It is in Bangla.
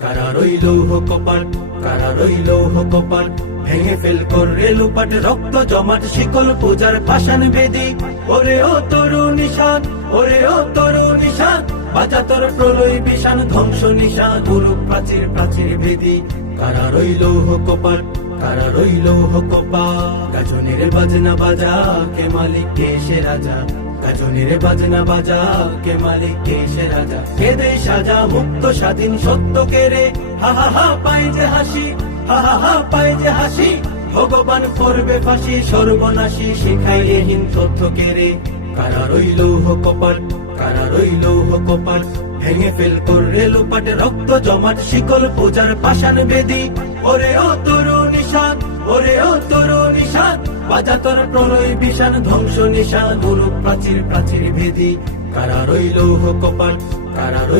কারা রইল কপাট, কারা রইল কপাট, ভেঙে ফেল করে লুপাট, রক্ত জমাট শিকল পূজার পাষাণ বেদি। ওরে ও তরু নিশান, ওরে ও তরু নিশান, বাজা তোর প্রলয় বিষাণ, ধ্বংস নিশান, গুরু প্রাচীর প্রাচীর বেদি। কারা রইল কপাট, কারা রইল কপাট, গাজনের বাজনা বাজা, কে মালিক কে সে রাজা। গাজনের বাজনা বাজা, কে মালিক কে সে রাজা। কে দেয় সাজা মুক্ত স্বাধীন সত্য কেড়ে, হা হা হা পাই যে হাসি, হা হা হা পাই যে হাসি। ভগবান করবে ফাঁসি, সর্বনাশী শিখাই এহীন তথ্য কেড়ে। কারা রইল কপাট, কারা রইল কপাট, ভেঙে ফেল করে লুপাট, রক্ত জমাট শিকল পূজার পাষাণ বেদি। ওরে ও তরু নিশান, ওরে ও তরু নিশান, বাজা তোর প্রলয় বিষাণ, ধ্বংস নিশান, গুরু প্রাচীর প্রাচীর ভেদি। কারা রইল কপাট, কারা